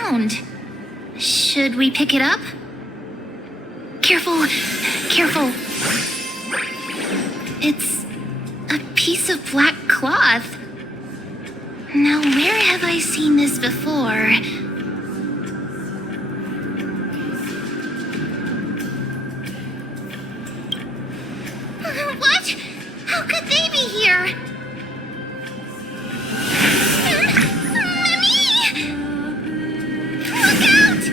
sound. Should we pick it up? Careful, careful. It's a piece of black cloth. Now, where have I seen this before? What? How could they be here? Mummy! Look out!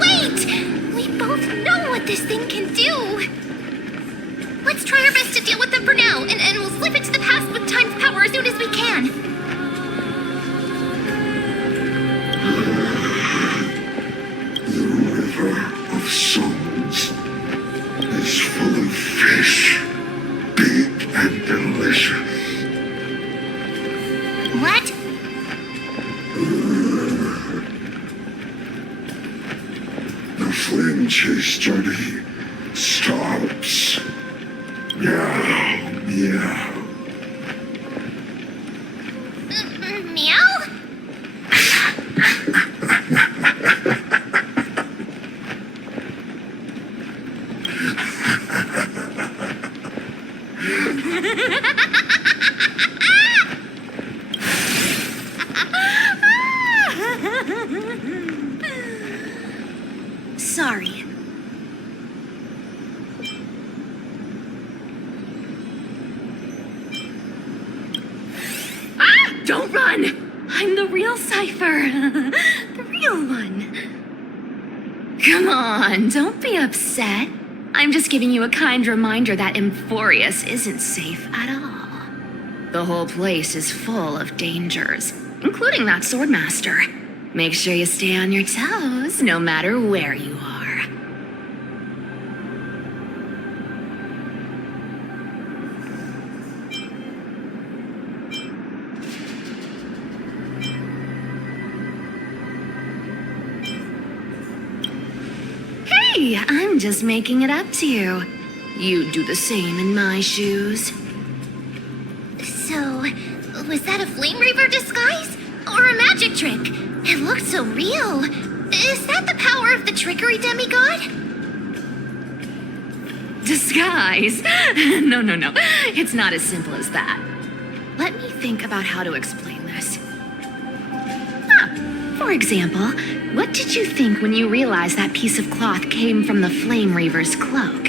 Wait! We both know what this thing can do. Let's try our best to deal with them for now, and we'll slip into the past with time's power as soon as we can. The river of souls is full of fish, big and delicious. What? The flame chase journey starts. Meow, meow. Meow? Sorry. Don't run! I'm the real Cypher. The real one. Come on, don't be upset. I'm just giving you a kind reminder that Amphoreus isn't safe at all. The whole place is full of dangers, including that swordmaster. Make sure you stay on your toes, no matter where you are. Hey, I'm just making it up to you. You'd do the same in my shoes. So, was that a Flame Reaver disguise? Or a magic trick? It looked so real. Is that the power of the trickery demigod? Disguise? No. It's not as simple as that. Let me think about how to explain this. For example, what did you think when you realized that piece of cloth came from the Flame Reaver's cloak?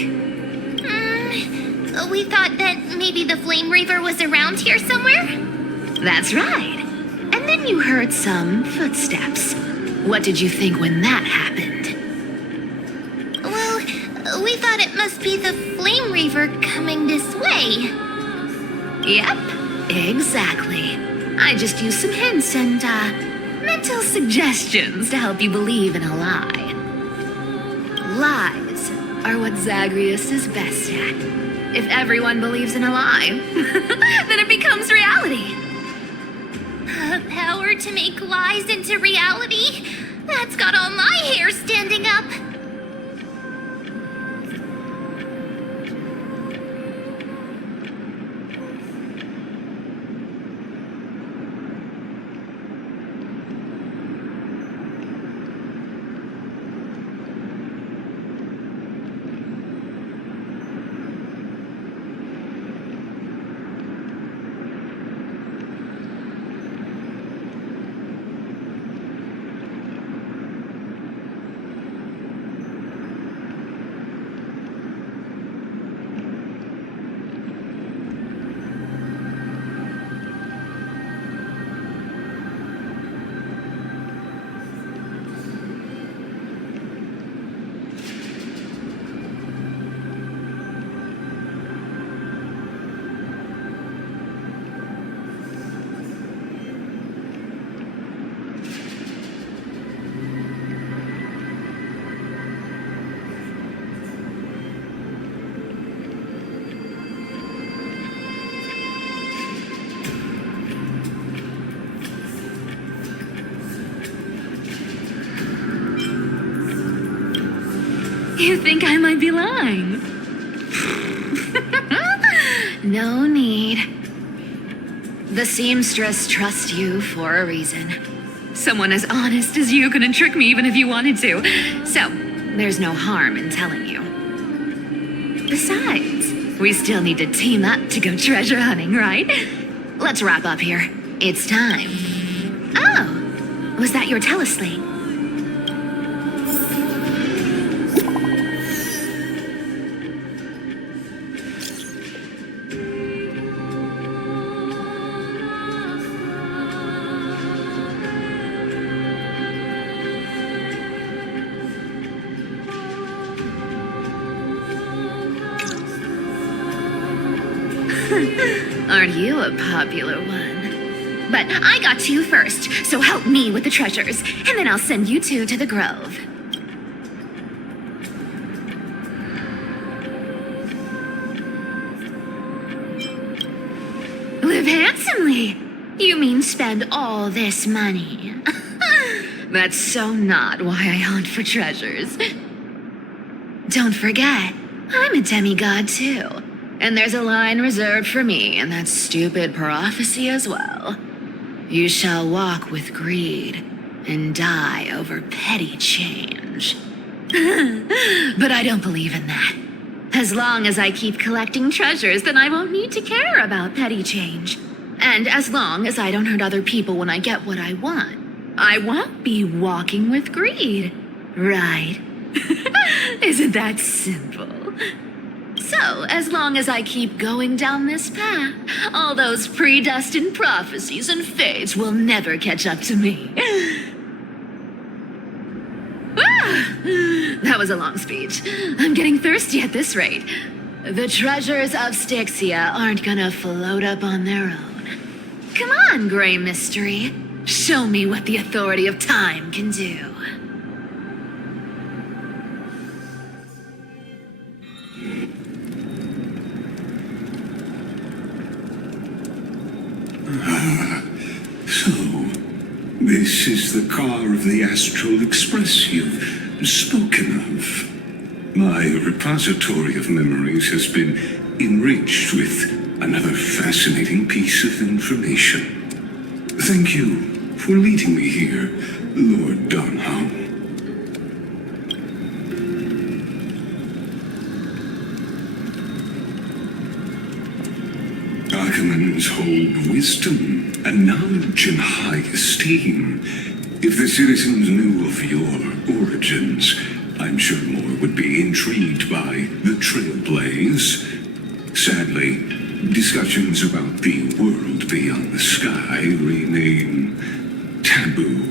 We thought that maybe the Flame Reaver was around here somewhere? That's right. And then you heard some footsteps. What did you think when that happened? Well, we thought it must be the Flame Reaver coming this way. Yep, exactly. I just used some hints and, mental suggestions to help you believe in a lie. Lies are what Zagreus is best at. If everyone believes in a lie, then it becomes reality. A power to make lies into reality? That's got all my hair standing up. You think I might be lying? No need. The seamstress trusts you for a reason. Someone as honest as you couldn't trick me even if you wanted to. So, there's no harm in telling you. Besides, we still need to team up to go treasure hunting, right? Let's wrap up here. It's time. Oh, was that your teleslate? Aren't you a popular one? But I got to you first, so help me with the treasures, and then I'll send you two to the grove. Live handsomely. You mean spend all this money? That's so not why I hunt for treasures. Don't forget, I'm a demigod too. And there's a line reserved for me in that stupid prophecy as well. You shall walk with greed and die over petty change. But I don't believe in that. As long as I keep collecting treasures, then I won't need to care about petty change. And as long as I don't hurt other people when I get what I want, I won't be walking with greed. Right? Isn't that simple? So, as long as I keep going down this path, all those predestined prophecies and fates will never catch up to me. That was a long speech. I'm getting thirsty at this rate. The treasures of Styxia aren't gonna float up on their own. Come on, Gray Mystery. Show me what the authority of time can do. So, this is the car of the Astral Express you've spoken of. My repository of memories has been enriched with another fascinating piece of information. Thank you for leading me here, Lord Donholm. Archimans hold wisdom and knowledge in high esteem. If the citizens knew of your origins, I'm sure more would be intrigued by the Trailblaze. Sadly, discussions about the world beyond the sky remain taboo.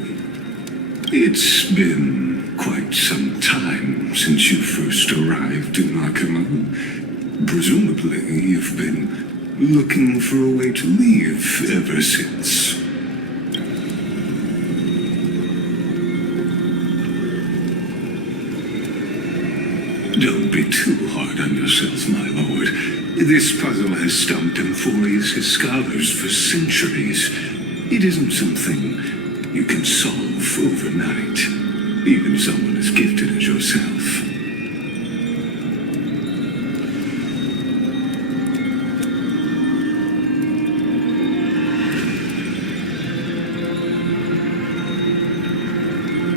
It's been quite some time since you first arrived in Akima. Presumably, you've been looking for a way to leave ever since. Don't be too hard on yourself, my lord. This puzzle has stumped Amphoreus' scholars for centuries. It isn't something you can solve overnight, even someone as gifted as yourself.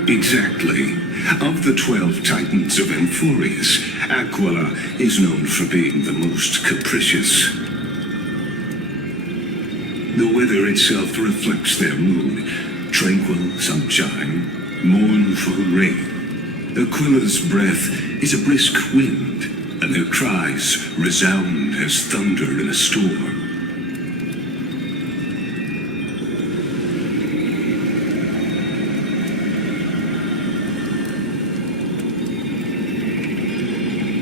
Exactly. Of the 12 titans of Amphoreus, Aquila is known for being the most capricious. The weather itself reflects their mood. Tranquil sunshine, mournful rain. Aquila's breath is a brisk wind, and their cries resound as thunder in a storm.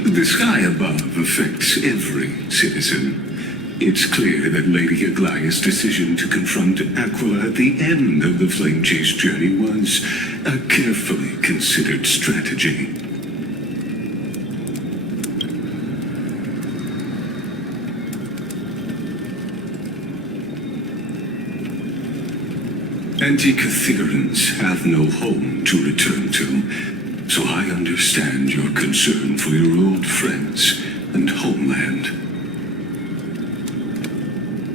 The sky above affects every citizen. It's clear that Lady Aglaya's decision to confront Aquila at the end of the Flame Chase journey was a carefully considered strategy. Antikytherans have no home to return to. so I understand your concern for your old friends and homeland.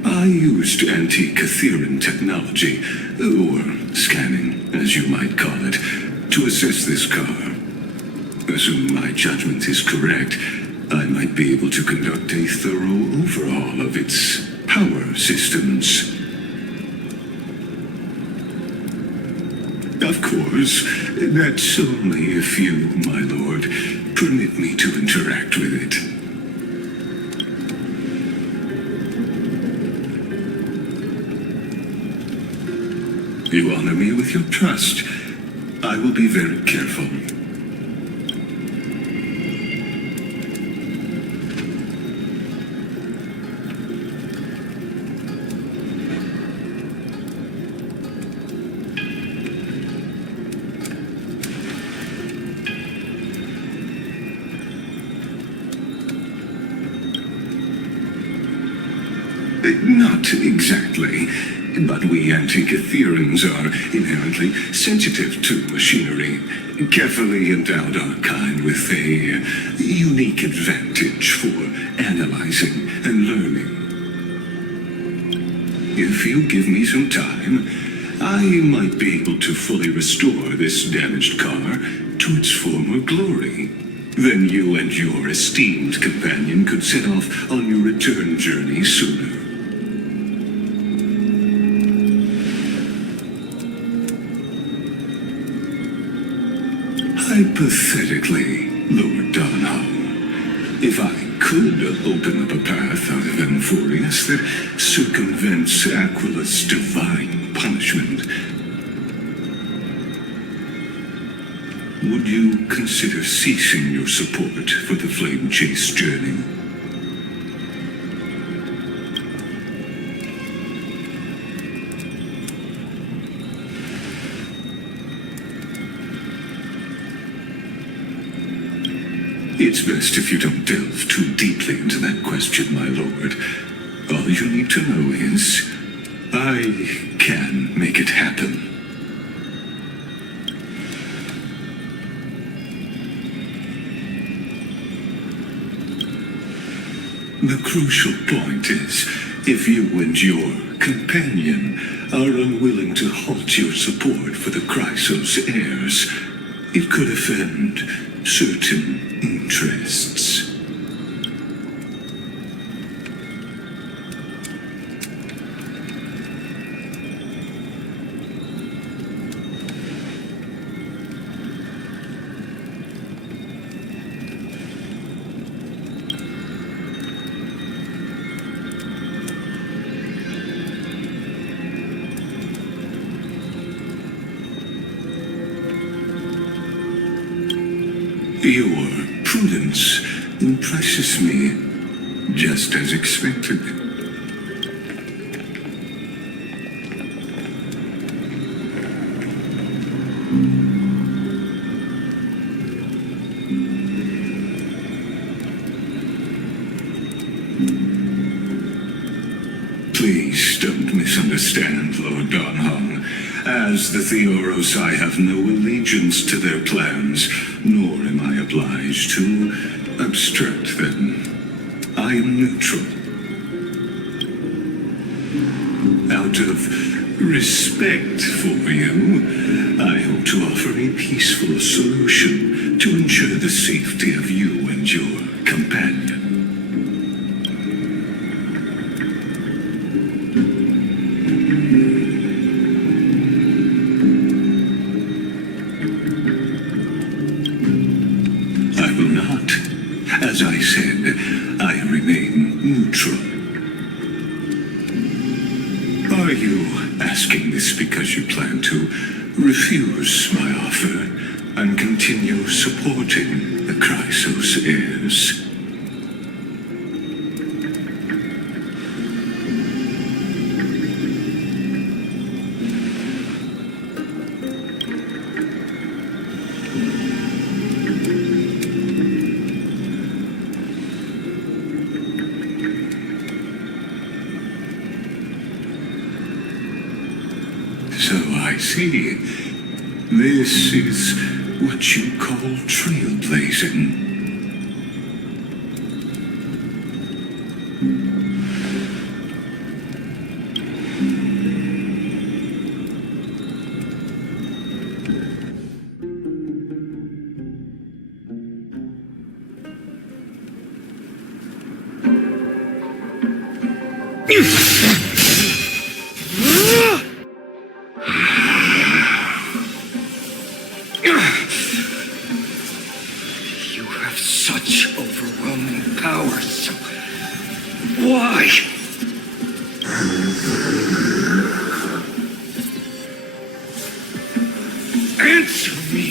I used anti-Catheran technology, or scanning, as you might call it, to assess this car. Assuming my judgment is correct, I might be able to conduct a thorough overhaul of its power systems. Of course, that's only if you, my lord, permit me to interact with it. You honor me with your trust. I will be very careful. Not exactly, but we anti-Catherans are inherently sensitive to machinery, carefully endowed our kind with a unique advantage for analyzing and learning. If you give me some time, I might be able to fully restore this damaged car to its former glory. Then you and your esteemed companion could set off on your return journey sooner. Hypothetically, Lord Donholm, if I could open up a path out of Amphoreus that circumvents Aquila's divine punishment, would you consider ceasing your support for the Flame Chase journey? It's best if you don't delve too deeply into that question, my lord. All you need to know is, I can make it happen. The crucial point is, if you and your companion are unwilling to halt your support for the Chrysos heirs, it could offend certain interests. Your prudence impresses me, just as expected. Please don't misunderstand, Lord Donholm. As the Theoros, I have no allegiance to their plans, nor am I obliged to obstruct them. I am neutral. Out of respect for you, I hope to offer a peaceful solution to ensure the safety of you and your companion. As I said, I remain neutral. Are you asking this because you plan to refuse my offer and continue supporting the Chrysos heirs? So I see. This is what you call trailblazing. You have such overwhelming powers. Why? Answer me.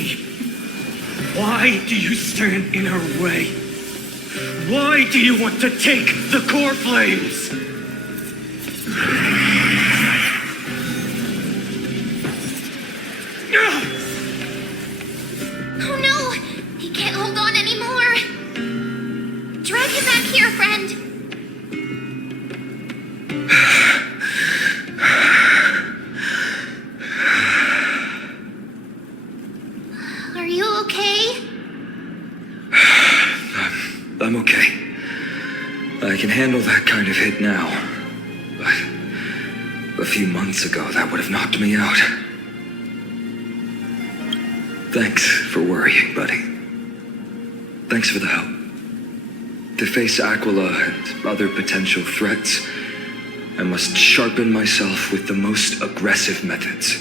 Why do you stand in her way? Why do you want to take the core flames? Oh no! He can't hold on anymore! Drag him back here, friend! Are you okay? I'm okay. I can handle that kind of hit now. But a few months ago, that would have knocked me out. Thanks for worrying, buddy. Thanks for the help. To face Aquila and other potential threats, I must sharpen myself with the most aggressive methods.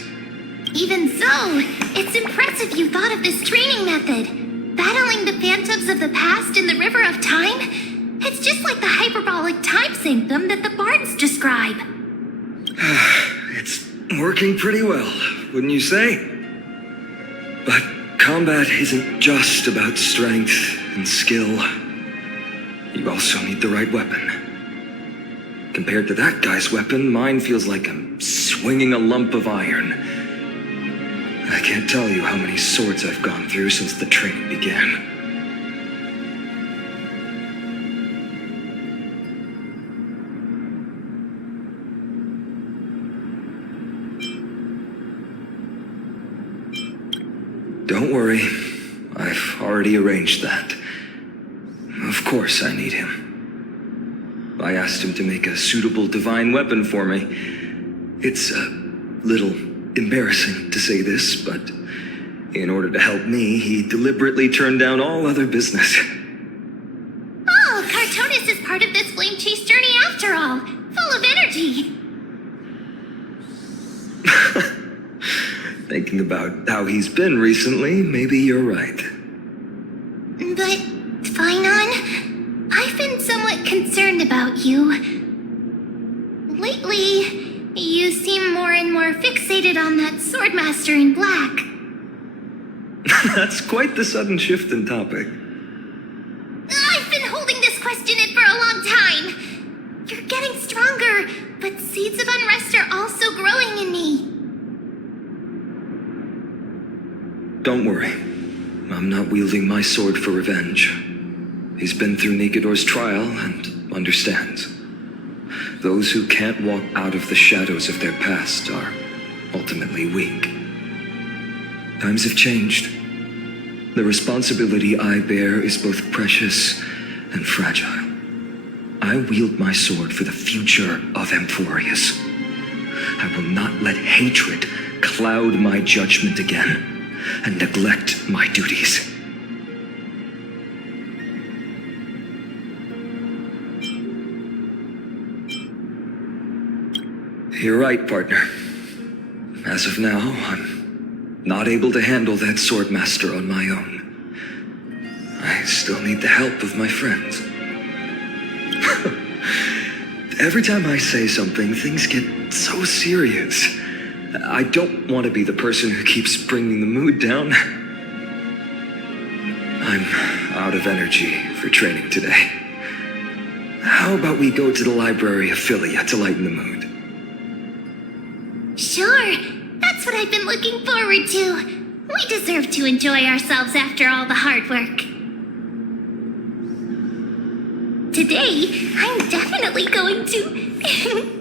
Even so, it's impressive you thought of this training method. Battling the phantoms of the past in the river of time? It's just like the hyperbolic time sanctum that the bards describe. It's working pretty well, wouldn't you say? But combat isn't just about strength and skill. You also need the right weapon. Compared to that guy's weapon, mine feels like I'm swinging a lump of iron. I can't tell you how many swords I've gone through since the training began. Don't worry, I've already arranged that. Of course I need him. I asked him to make a suitable divine weapon for me. It's a little embarrassing to say this, but in order to help me, he deliberately turned down all other business. Oh, Cartonis is part of this flame chase journey after all. Full of energy. Thinking about how he's been recently, maybe you're right. But, Finon, I've been somewhat concerned about you. Lately, you seem more and more fixated on that swordmaster in black. That's quite the sudden shift in topic. I've been holding this question in for a long time. You're getting stronger, but seeds of unrest are also growing in me. Don't worry. I'm not wielding my sword for revenge. He's been through Nikedor's trial and understands. Those who can't walk out of the shadows of their past are ultimately weak. Times have changed. The responsibility I bear is both precious and fragile. I wield my sword for the future of Amphoreus. I will not let hatred cloud my judgment again and neglect my duties. You're right, partner. As of now, I'm not able to handle that swordmaster on my own. I still need the help of my friends. Every time I say something, things get so serious. I don't want to be the person who keeps bringing the mood down. I'm out of energy for training today. How about we go to the library of Philia to lighten the mood? Sure, that's what I've been looking forward to. We deserve to enjoy ourselves after all the hard work. Today, I'm definitely going to...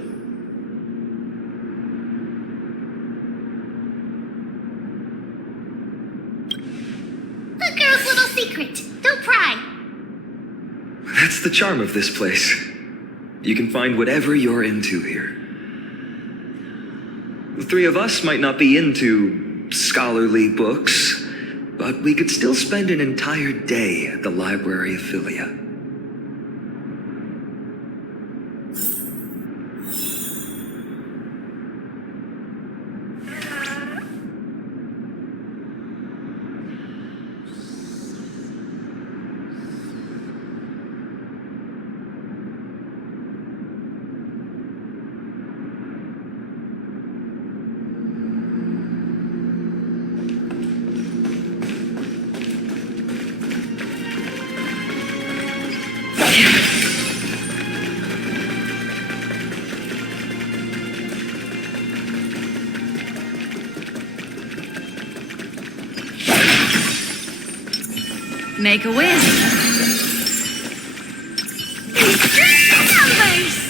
That's the charm of this place. You can find whatever you're into here. The three of us might not be into scholarly books, but we could still spend an entire day at the Library of Philia. Make a wish. Extreme numbers!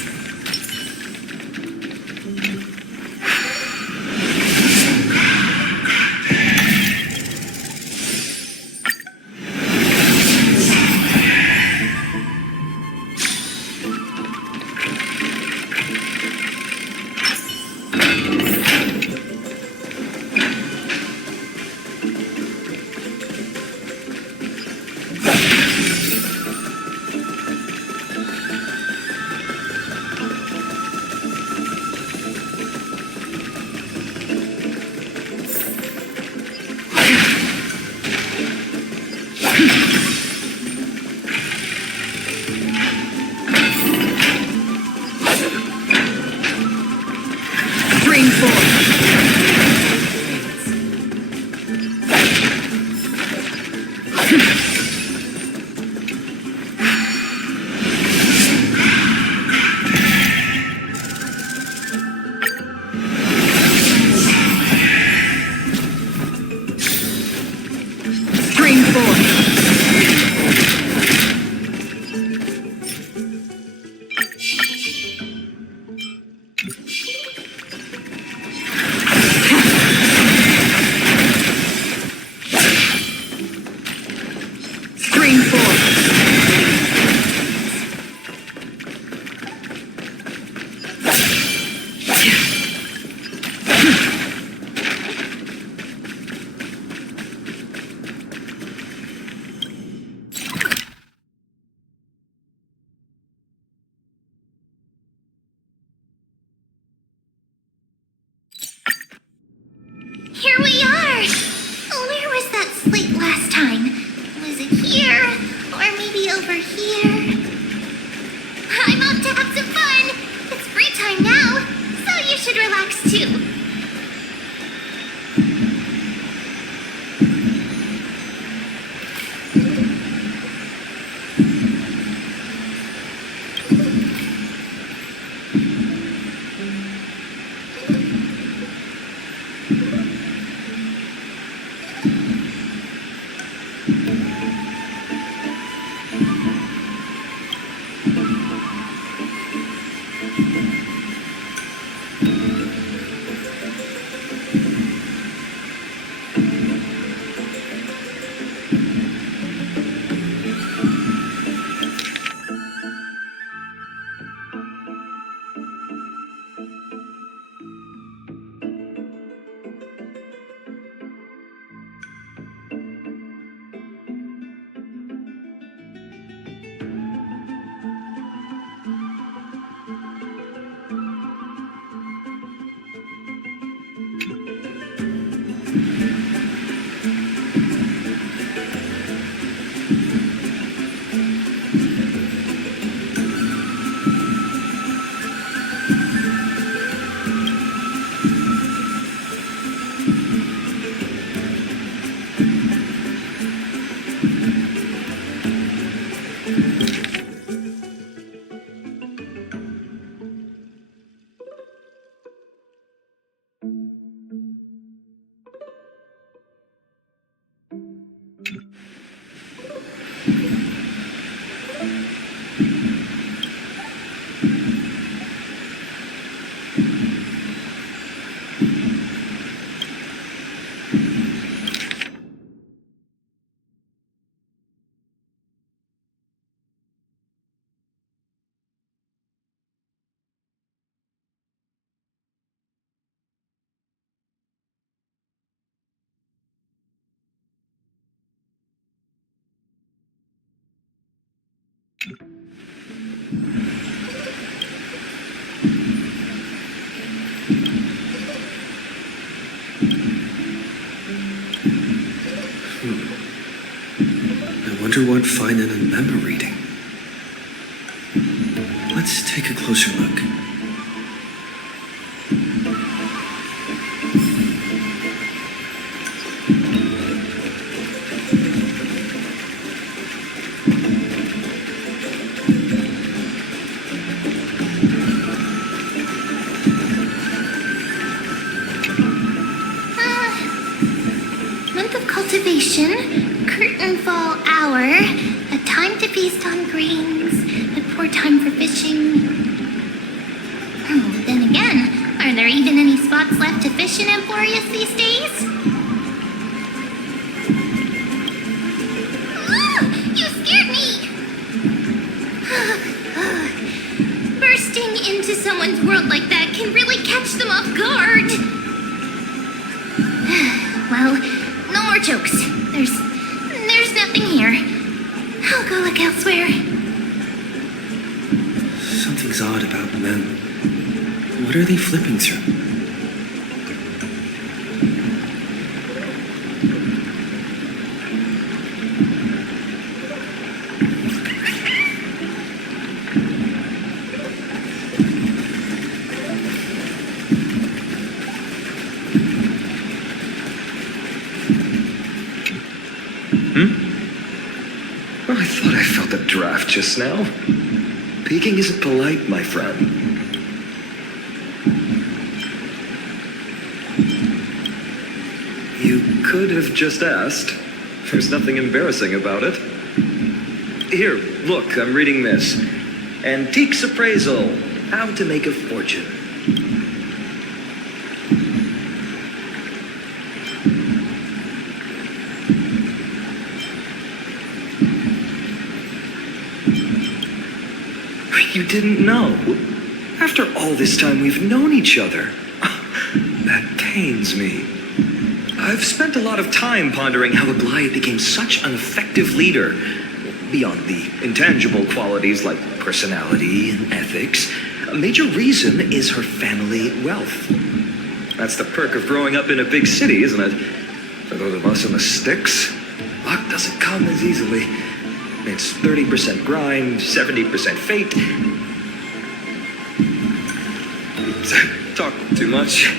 Here we are! Where was that slate last time? Was it here? Or maybe over here? I'm off to have some fun! It's free time now, so you should relax too. wonder what finding a memo reading. Let's take a closer look. Month of cultivation, curtain fall hour, a time to feast on grains, a poor time for fishing. Oh, then again, are there even any spots left to fish in Amphoreus these days? You scared me! Bursting into someone's world like that can really catch them off guard. Well, no more jokes. There's nothing here. I'll go look elsewhere. Something's odd about them. What are they flipping through? Well, I thought I felt a draft just now. Peeking isn't polite, my friend. You could have just asked. There's nothing embarrassing about it. Here, look, I'm reading this. Antiques Appraisal. How to Make a Fortune. You didn't know? After all this time we've known each other. That pains me. I've spent a lot of time pondering how Aglaia became such an effective leader. Beyond the intangible qualities like personality and ethics, a major reason is her family wealth. That's the perk of growing up in a big city, isn't it? For those of us in the sticks, luck doesn't come as easily. It's 30% grind, 70% fate. Talk too much.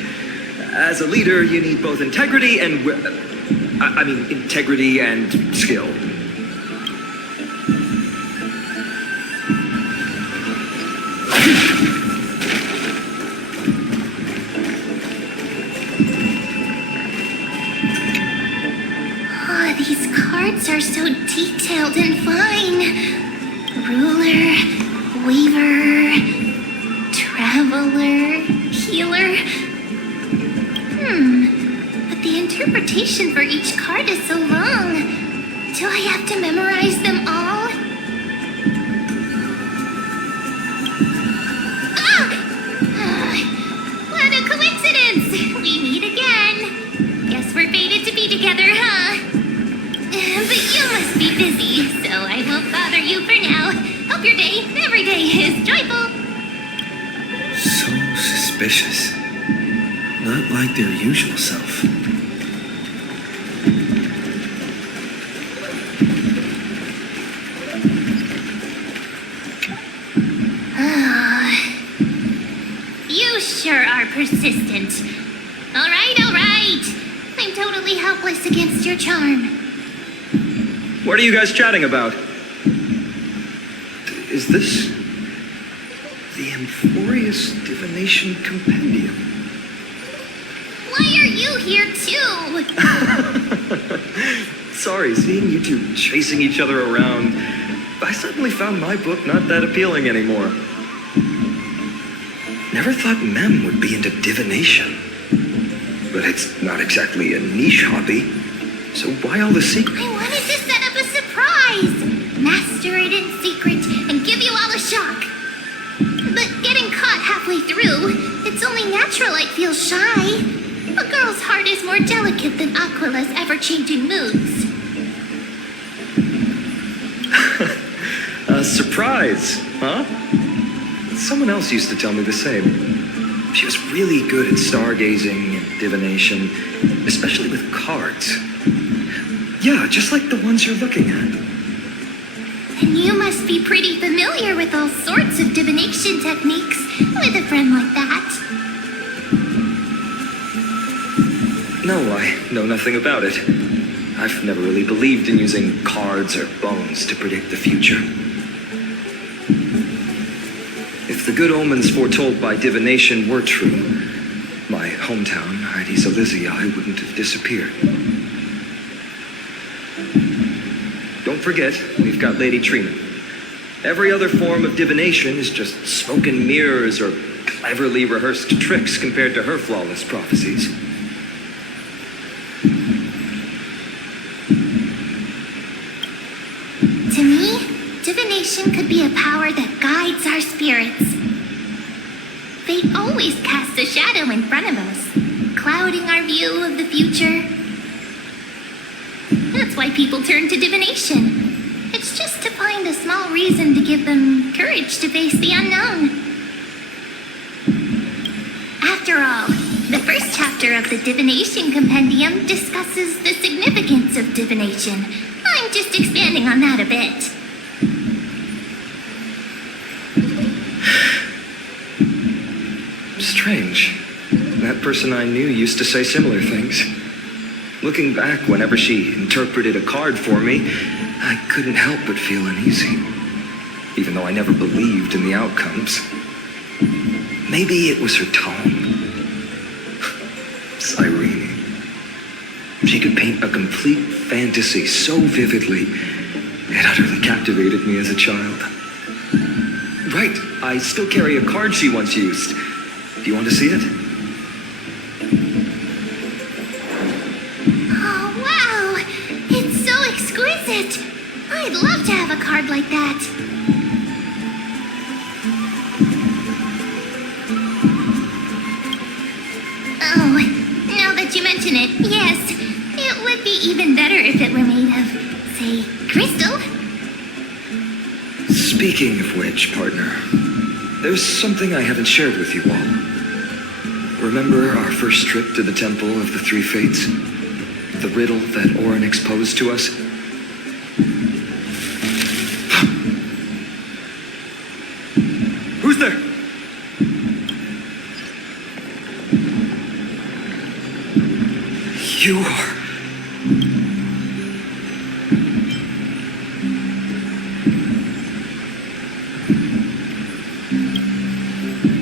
As a leader, you need both integrity and... integrity and skill. Oh, these cards are so detailed and fine. Ruler, weaver, traveler, healer. But the interpretation for each card is so long. Do I have to memorize them all? What a coincidence! We meet again. Guess we're fated to be together, huh? But you must be busy, so I won't bother you for now. Hope your day, every day, is joyful. So suspicious. Not like their usual self. You sure are persistent. All right. I'm totally helpless against your charm. What are you guys chatting about? Is this the Amphoreus Divination Compendium? Why are you here too? Sorry, seeing you two chasing each other around, I suddenly found my book not that appealing anymore. Never thought Mem would be into divination. But it's not exactly a niche hobby. So why all the secret? I wanted to set up a surprise. Master it in secret and give you all a shock. But getting caught halfway through, it's only natural I'd feel shy. A girl's heart is more delicate than Aquila's ever-changing moods. A surprise, huh? Someone else used to tell me the same. She was really good at stargazing and divination, especially with cards. Yeah, just like the ones you're looking at. Then you must be pretty familiar with all sorts of divination techniques with a friend like that. No, I know nothing about it. I've never really believed in using cards or bones to predict the future. If the good omens foretold by divination were true, my hometown, Heidi's Elysiae, wouldn't have disappeared. Don't forget, we've got Lady Trina. Every other form of divination is just smoke and mirrors or cleverly rehearsed tricks compared to her flawless prophecies. To me, divination could be a power that guides our spirits. Fate always casts a shadow in front of us, clouding our view of the future. That's why people turn to divination. It's just to find a small reason to give them courage to face the unknown. After all, the first chapter of the Divination Compendium discusses the significance of divination. I'm just expanding on that a bit. Strange. That person I knew used to say similar things. Looking back, whenever she interpreted a card for me, I couldn't help but feel uneasy, even though I never believed in the outcomes. Maybe it was her tone. Cyrene. She could paint a complete fantasy so vividly, it utterly captivated me as a child. Right, I still carry a card she once used. Do you want to see it? Oh, wow! It's so exquisite! I'd love to have a card like that. Oh, now that you mention it, yes. It would be even better if it were made of, say, crystal. Speaking of which, partner, there's something I haven't shared with you all. Remember our first trip to the Temple of the Three Fates? The riddle that Orin exposed to us? Who's there? You are...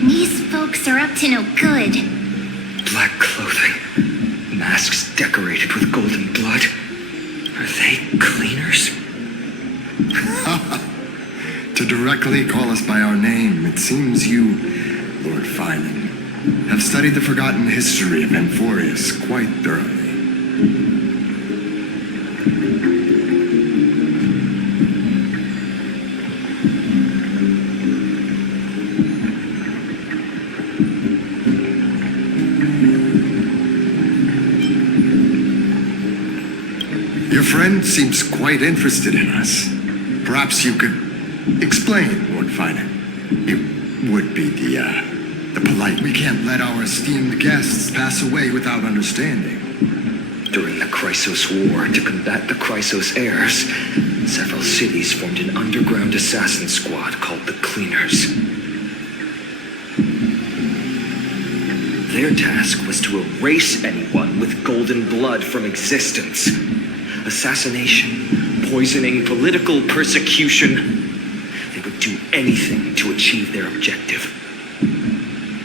These folks are up to no good. Black clothing, masks decorated with golden blood. Are they cleaners? To directly call us by our name, it seems you, Lord Finan, have studied the forgotten history of Amphoreus quite thoroughly. Your friend seems quite interested in us. Perhaps you could explain, Lord Finan. It would be the polite. We can't let our esteemed guests pass away without understanding. During the Chrysos War, to combat the Chrysos heirs, several cities formed an underground assassin squad called the Cleaners. Their task was to erase anyone with golden blood from existence. Assassination, poisoning, political persecution. They would do anything to achieve their objective.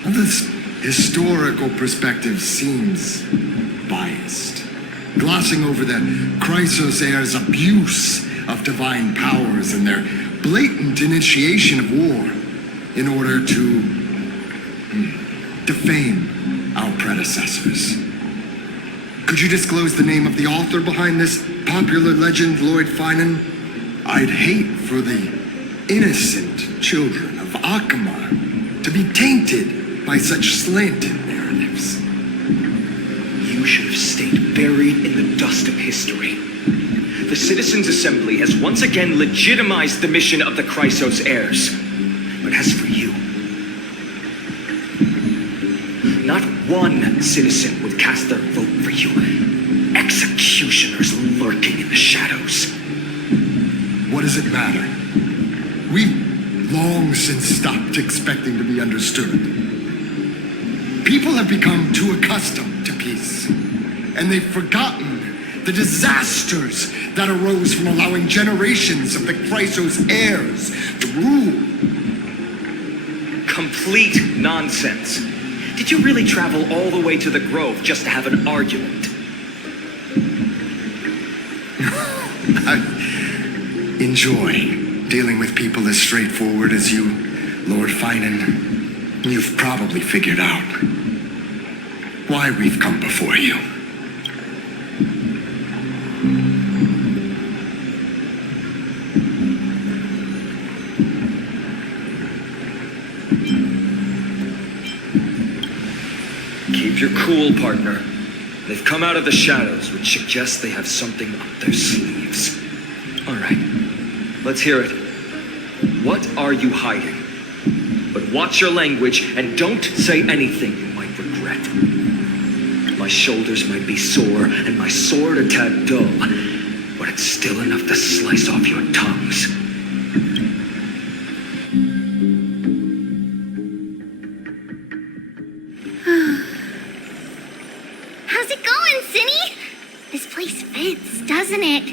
Well, this historical perspective seems biased, glossing over the Chrysos heirs' abuse of divine powers and their blatant initiation of war in order to defame our predecessors. Could you disclose the name of the author behind this popular legend, Lord Finan? I'd hate for the innocent children of Akamar to be tainted by such slanted narratives. You should have stayed buried in the dust of history. The Citizens' Assembly has once again legitimized the mission of the Chrysos heirs. But as for you, not one citizen would cast their vote for you. Executioners lurking in the shadows. what does it matter? We've long since stopped expecting to be understood. People have become too accustomed to peace, and they've forgotten the disasters that arose from allowing generations of the Chrysos heirs to rule. Complete nonsense. Did you really travel all the way to the Grove just to have an argument? I enjoy dealing with people as straightforward as you, Lord Finan. You've probably figured out why we've come before you. Keep your cool, partner. They've come out of the shadows, which suggests they have something up their sleeves. All right, let's hear it. What are you hiding? But watch your language and don't say anything you might regret. My shoulders might be sore and my sword a tad dull, but it's still enough to slice off your tongues. How's it going, Cinny? This place fits, doesn't it?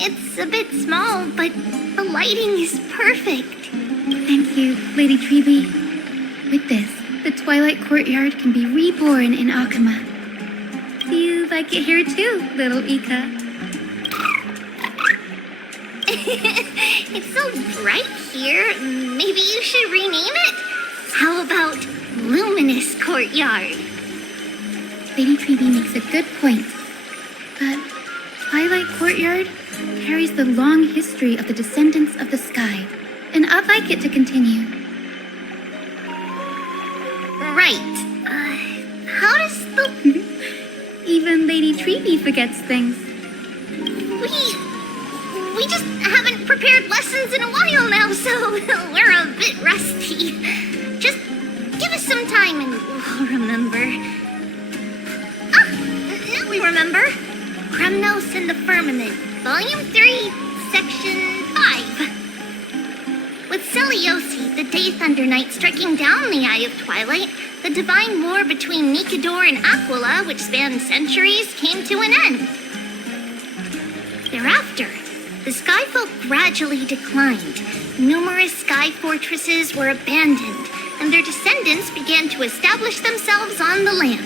It's a bit small, but the lighting is perfect. Thank you, Lady Treby. With this, the Twilight Courtyard can be reborn in Akama. Do you like it here too, little Ika? It's so bright here. Maybe you should rename it? How about Luminous Courtyard? Lady Treby makes a good point. But Twilight Courtyard carries the long history of the descendants of the sky, and I'd like it to continue. Right. How does the... Even Lady Treby forgets things. We just haven't prepared lessons in a while now, so we're a bit rusty. Just give us some time and we'll remember. Now we remember. Kremnos and the Firmament, Volume 3, Section 5. With Seliosi, the Day Thunder Knight, striking down the Eye of Twilight, the divine war between Nikador and Aquila, which spanned centuries, came to an end. Thereafter, the Skyfolk gradually declined. Numerous sky fortresses were abandoned, and their descendants began to establish themselves on the land.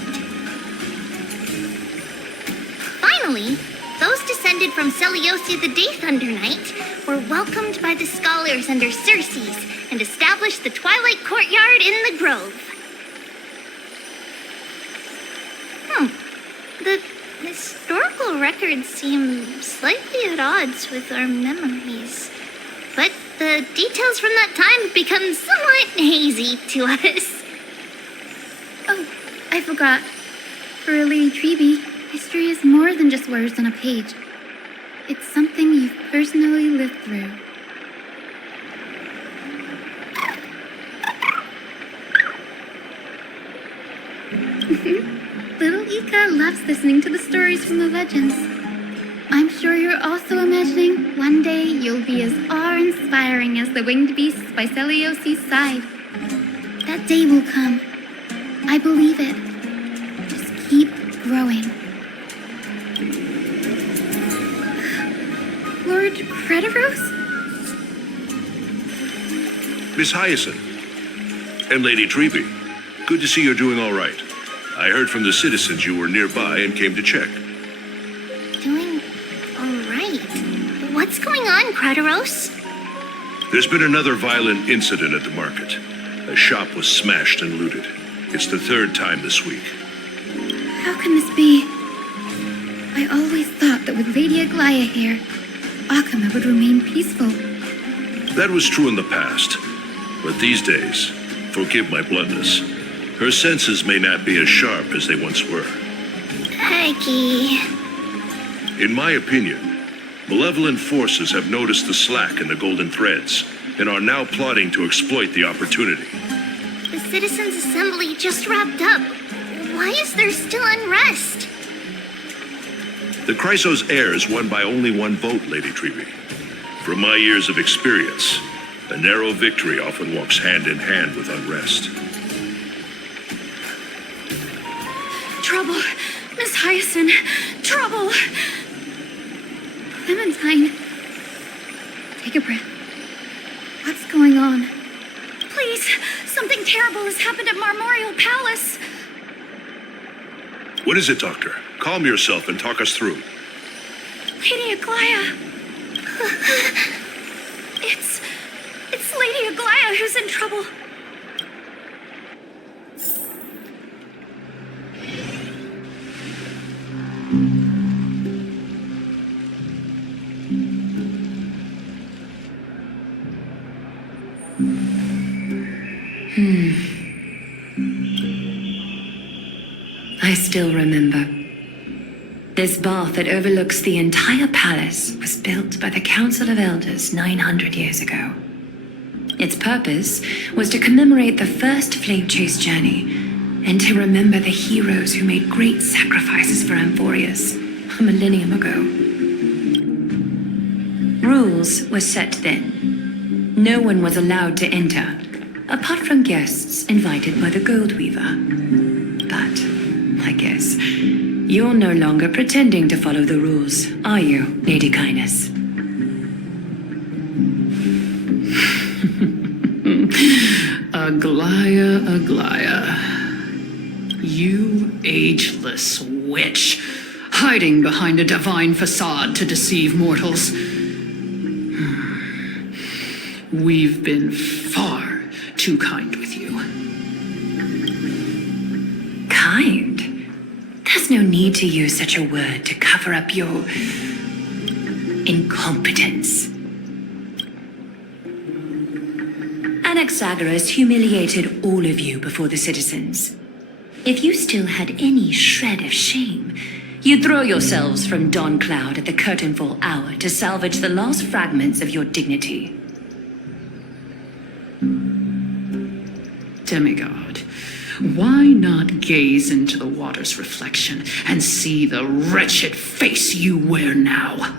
Finally, those descended from Seliosi the Day Thunder Knight were welcomed by the scholars under Circes and established the Twilight Courtyard in the Grove. The historical records seem slightly at odds with our memories, but the details from that time have become somewhat hazy to us. Oh, I forgot. For a Lady Treby, history is more than just words on a page. It's something you've personally lived through. Little Ika loves listening to the stories from the legends. I'm sure you're also imagining one day you'll be as awe-inspiring as the winged beasts by Seliosi's side. That day will come. I believe it. Just keep growing. Lord Crediros? Miss Hyacinth. And Lady Treby. Good to see you're doing all right. I heard from the citizens you were nearby and came to check. Doing all right. What's going on, Crediros? There's been another violent incident at the market. A shop was smashed and looted. It's the third time this week. How can this be? I always thought that with Lady Aglaya here, Akama would remain peaceful. That was true in the past. But these days, forgive my bluntness, her senses may not be as sharp as they once were. Aggie. In my opinion, malevolent forces have noticed the slack in the golden threads and are now plotting to exploit the opportunity. The Citizens' Assembly just wrapped up. Why is there still unrest? The Chrysos heirs won by only one vote, Lady Treby. From my years of experience, a narrow victory often walks hand in hand with unrest. Trouble! Miss Hyacinth! Trouble! Clementine. Take a breath. What's going on? Please! Something terrible has happened at Marmorial Palace! What is it, Doctor? Calm yourself and talk us through. Lady Aglaya! It's Lady Aglaya who's in trouble. I still remember. This bath that overlooks the entire palace was built by the Council of Elders 900 years ago. Its purpose was to commemorate the first Flame Chase journey and to remember the heroes who made great sacrifices for Amphoreus a millennium ago. Rules were set then. No one was allowed to enter, apart from guests invited by the Gold Weaver. But, I guess, you're no longer pretending to follow the rules, are you, Lady Kindness? Aglaya. You ageless witch, hiding behind a divine facade to deceive mortals. We've been far too kind with you. Kind? There's no need to use such a word to cover up your incompetence. Anaxagoras humiliated all of you before the citizens. If you still had any shred of shame, you'd throw yourselves from dawn cloud at the curtainfall hour to salvage the last fragments of your dignity. Demigod, why not gaze into the water's reflection and see the wretched face you wear now?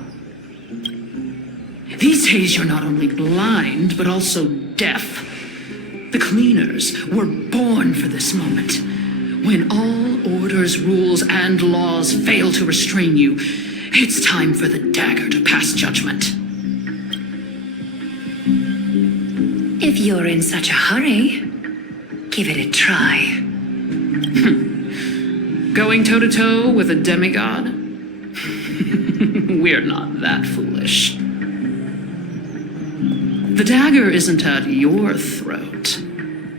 These days you're not only blind, but also deaf. The cleaners were born for this moment. When all orders, rules, and laws fail to restrain you, it's time for the dagger to pass judgment. If you're in such a hurry, give it a try. Going toe-to-toe with a demigod? We're not that foolish. The dagger isn't at your throat,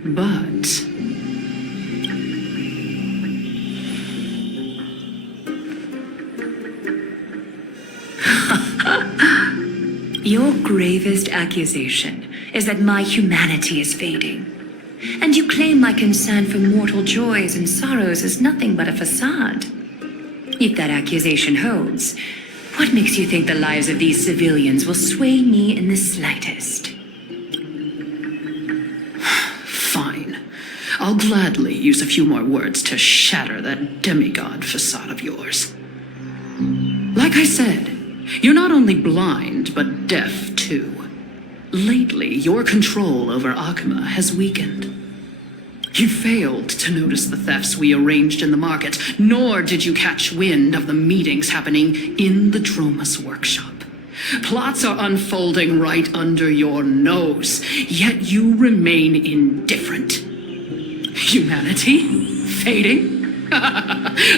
but... Your gravest accusation is that my humanity is fading. And you claim my concern for mortal joys and sorrows is nothing but a facade. If that accusation holds, what makes you think the lives of these civilians will sway me in the slightest? Fine. I'll gladly use a few more words to shatter that demigod facade of yours. Like I said, you're not only blind, but deaf too. Lately, your control over Akima has weakened. You failed to notice the thefts we arranged in the market, nor did you catch wind of the meetings happening in the Dromus workshop. Plots are unfolding right under your nose, yet you remain indifferent. Humanity? Fading?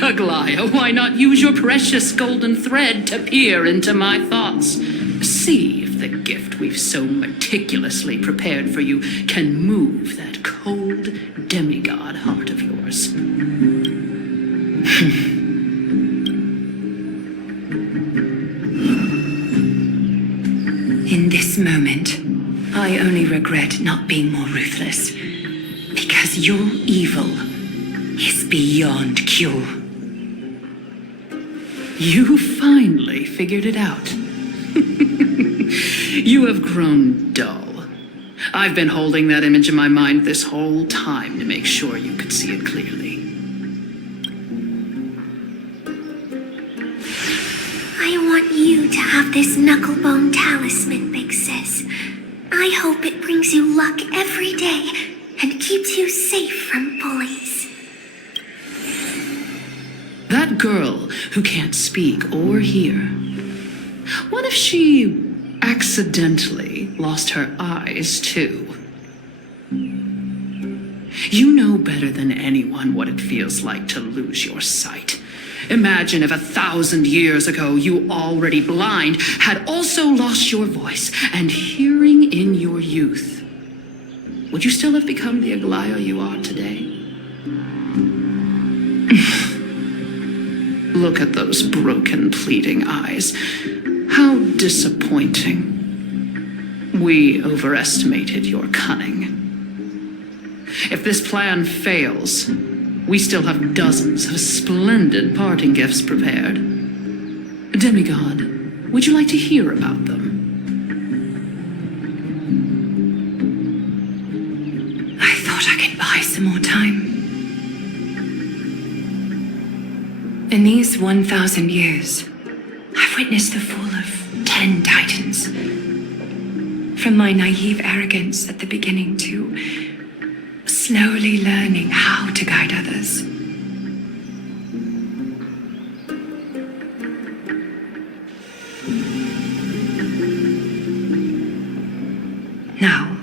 Aglaya, why not use your precious golden thread to peer into my thoughts? See if the gift we've so meticulously prepared for you can move that cold demigod heart of yours. In this moment, I only regret not being more ruthless. Because your evil is beyond cure. You finally figured it out. You have grown dull. I've been holding that image in my mind this whole time to make sure you could see it clearly. I want you to have this knucklebone talisman, Big Sis. I hope it brings you luck every day and keeps you safe from bullies. That girl who can't speak or hear. What if she accidentally lost her eyes, too? You know better than anyone what it feels like to lose your sight. Imagine if 1,000 years ago you, already blind, had also lost your voice and hearing in your youth. Would you still have become the Aglaya you are today? Look at those broken, pleading eyes. How disappointing. We overestimated your cunning. If this plan fails, we still have dozens of splendid parting gifts prepared. Demigod, would you like to hear about them? I thought I could buy some more time. In these 1,000 years, I've witnessed the fall of 10 titans. From my naive arrogance at the beginning to slowly learning how to guide others. Now,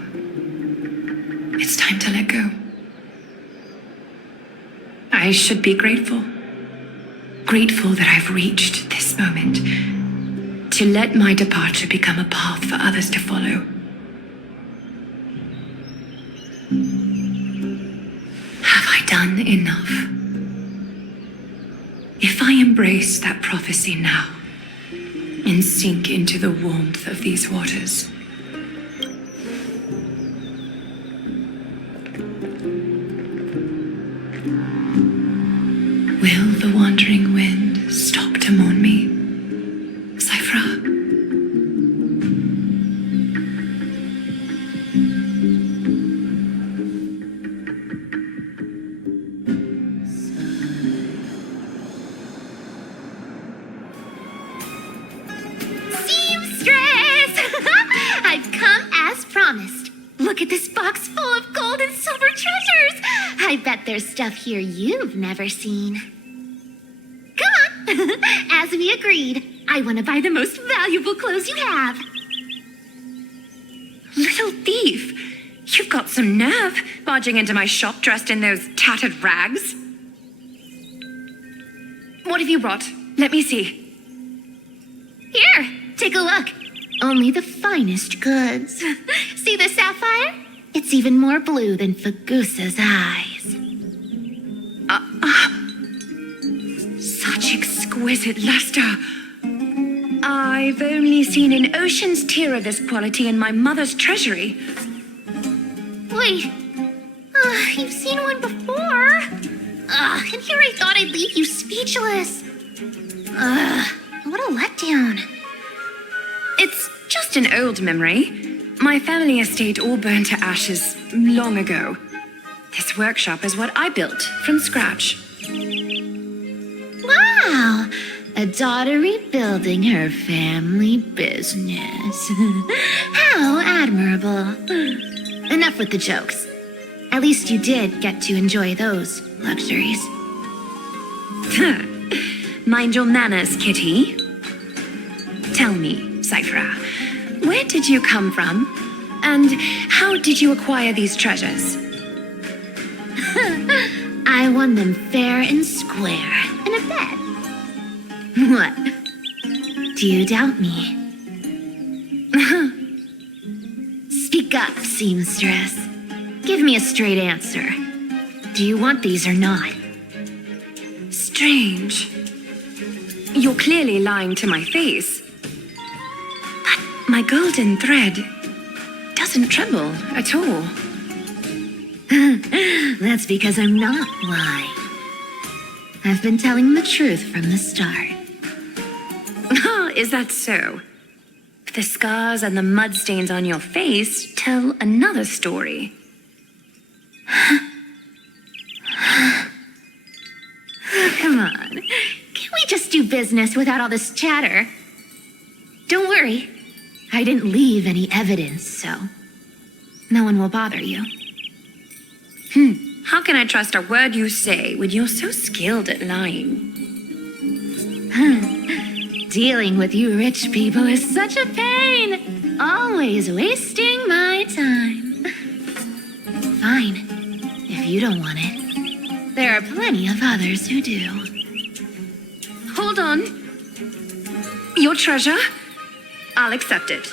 it's time to let go. I should be grateful. Grateful that I've reached this moment. To let my departure become a path for others to follow. Have I done enough? If I embrace that prophecy now and sink into the warmth of these waters, will the wandering wind stop to mourn me, Cyphra? I've come as promised. Look at this box full of gold and silver treasures. I bet there's stuff here you've never seen. Come on. As we agreed, I want to buy the most valuable clothes you have. Little thief, you've got some nerve barging into my shop dressed in those tattered rags. What have you brought? Let me see. Here, take a look. Only the finest goods. See the sapphire? It's even more blue than Fagusa's eyes. Such exquisite luster. I've only seen an ocean's tear of this quality in my mother's treasury. Wait. You've seen one before. And here I thought I'd leave you speechless. What a letdown. It's just an old memory. My family estate all burned to ashes long ago. This workshop is what I built from scratch. Wow, a daughter rebuilding her family business. How admirable. Enough with the jokes. At least you did get to enjoy those luxuries. Mind your manners, kitty. Tell me, Cyphra, where did you come from? And how did you acquire these treasures? I won them fair and square in a bet. What? Do you doubt me? Speak up, seamstress. Give me a straight answer. Do you want these or not? Strange. You're clearly lying to my face. But my golden thread doesn't tremble at all. That's because I'm not lying. I've been telling the truth from the start. Is that so? The scars and the mud stains on your face tell another story. Come on. Can we just do business without all this chatter? Don't worry. I didn't leave any evidence, so no one will bother you. How can I trust a word you say when you're so skilled at lying? Dealing with you rich people is such a pain. Always wasting my time. Fine, if you don't want it. There are plenty of others who do. Hold on. Your treasure? I'll accept it.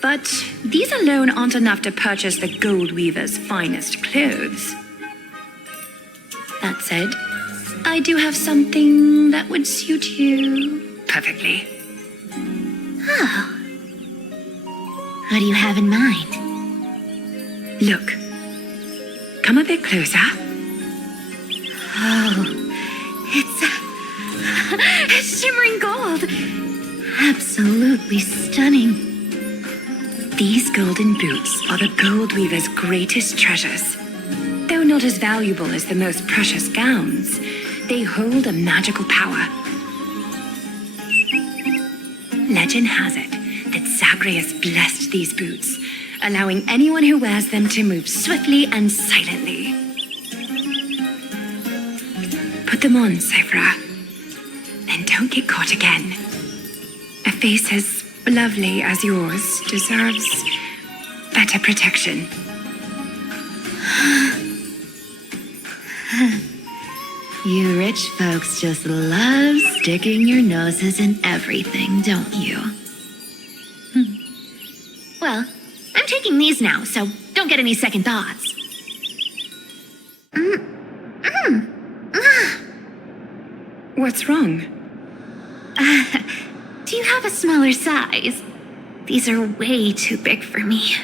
But these alone aren't enough to purchase the gold weaver's finest clothes. That said, I do have something that would suit you perfectly. Oh. What do you have in mind? Look. Come a bit closer. Oh, it's shimmering gold. Absolutely stunning. These golden boots are the gold weaver's greatest treasures. Though not as valuable as the most precious gowns, they hold a magical power. Legend has it that Zagreus blessed these boots, allowing anyone who wears them to move swiftly and silently. Put them on, Cyphra. Then don't get caught again. A face as lovely as yours deserves better protection. You rich folks just love sticking your noses in everything, don't you? Well, I'm taking these now, so don't get any second thoughts. What's wrong? Do you have a smaller size? These are way too big for me.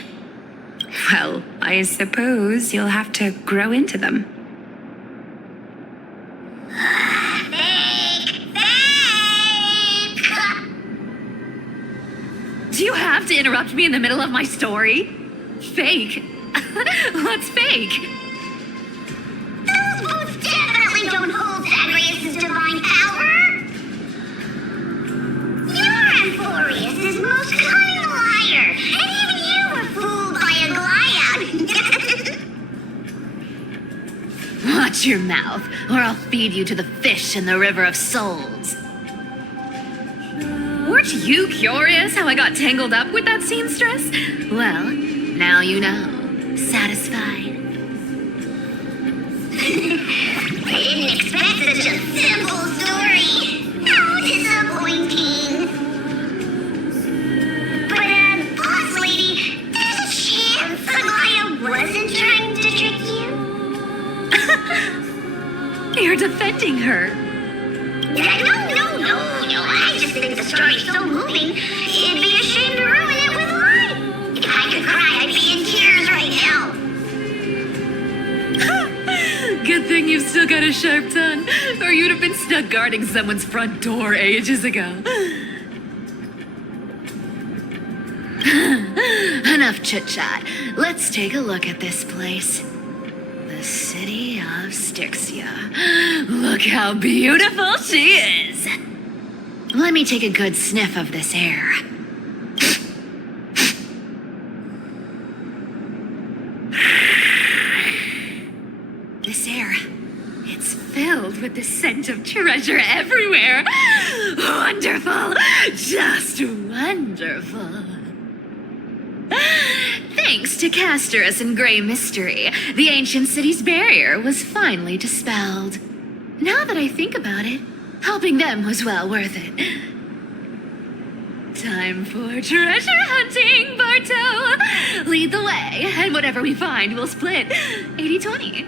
Well, I suppose you'll have to grow into them. Do you have to interrupt me in the middle of my story? Fake? What's fake? Those boots definitely don't hold Zagreus' divine power. You're Amphoreus' most cunning liar, and even you were fooled by a Glyad. Watch your mouth, or I'll feed you to the fish in the river of souls. Weren't you curious how I got tangled up with that seamstress? Well, now you know. Satisfied? I didn't expect such a simple story. How disappointing. But, boss lady, there's a chance Aglaia wasn't trying to trick you. You're defending her. No. I just think the story's so moving, it'd be a shame to ruin it with lying. If I could cry, I'd be in tears right now. Good thing you've still got a sharp tongue, or you'd have been stuck guarding someone's front door ages ago. Enough chit-chat. Let's take a look at this place. The city of Styxia. Look how beautiful she is. Let me take a good sniff of this air. This air, it's filled with the scent of treasure everywhere. Wonderful, just wonderful. Thanks to Castorus and Grey Mystery, the ancient city's barrier was finally dispelled. Now that I think about it, helping them was well worth it. Time for treasure hunting, Barto! Lead the way, and whatever we find, we'll split 80-20.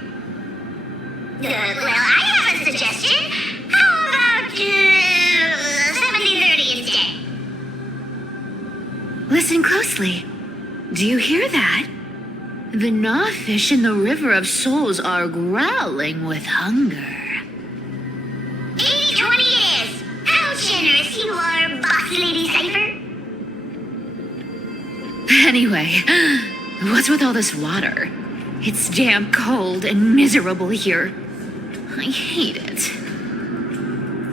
Well, I have a suggestion. How about 70-30 instead? Listen closely. Do you hear that? The gnawfish in the River of Souls are growling with hunger. 80-20 it is. How generous you are, boss lady Cypher. Anyway, what's with all this water? It's damp, cold, and miserable here. I hate it.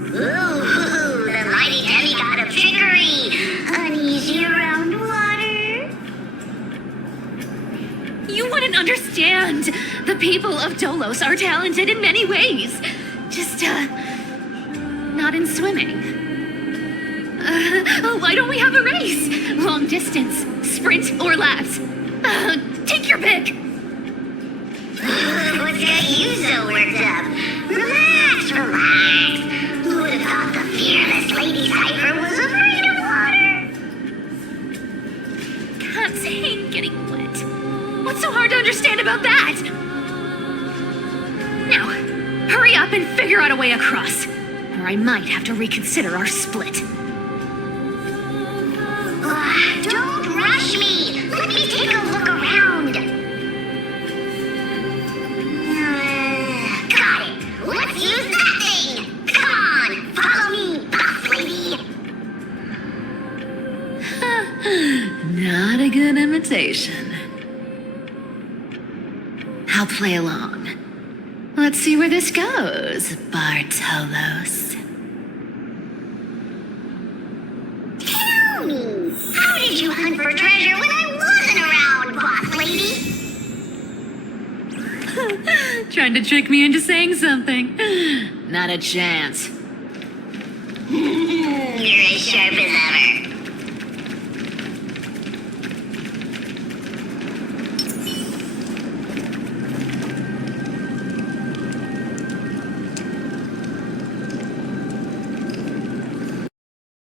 Ooh, the mighty demigod of trickery. You wouldn't understand. The people of Dolos are talented in many ways. Just, not in swimming. Why don't we have a race? Long distance, sprint, or laps? Take your pick. What's got you so worked up? Relax, relax. Who would have thought the fearless Lady Cypher was afraid of water? Can't take getting wet. What's so hard to understand about that? Now, hurry up and figure out a way across, or I might have to reconsider our split. Don't rush me. Let me take a look around. Got it. Let's use that thing. Come on, follow me, boss lady. Not a good imitation. I'll play along. Let's see where this goes, Bartolos. Tell me, how did you hunt for treasure when I wasn't around, boss lady? Trying to trick me into saying something. Not a chance. You're as sharp as ever.